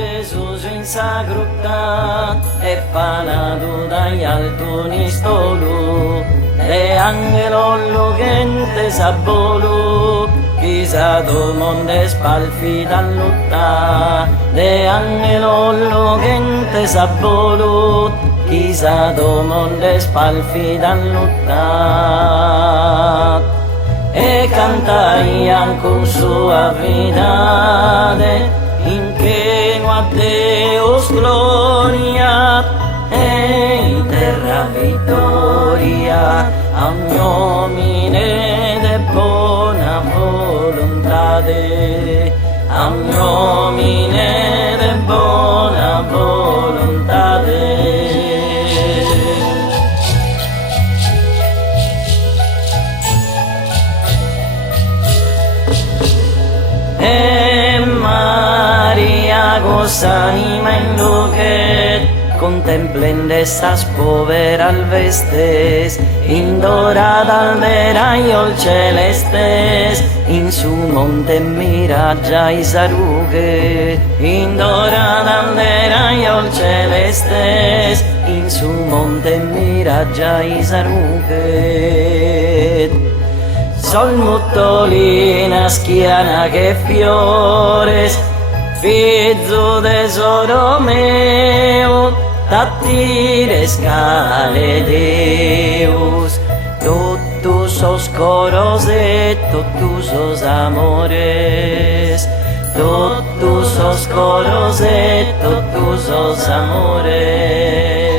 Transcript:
Gesù in sa grutta e panato dagli altoni stolu e angelo gente sabolu chissà tu monde spalfi dall'utta de angelo gente sabolu chissà tu monde spalfi dall'utta e cantai con sua vita in che a Deus gloria e in terra vittoria a un nomine de buona volontà a un nomine de buona volontà e Maria gosanima in luce contemplen estas poveras vestes indorada al raiol celestes in su monte miraggia y saruge indorada al raiol celestes in su monte miraggia y saruge sol muttolina schiana che fiores figlio tesoro meo t'attire scale Deus totus os coros e totus os amores totus os coros e totus os amores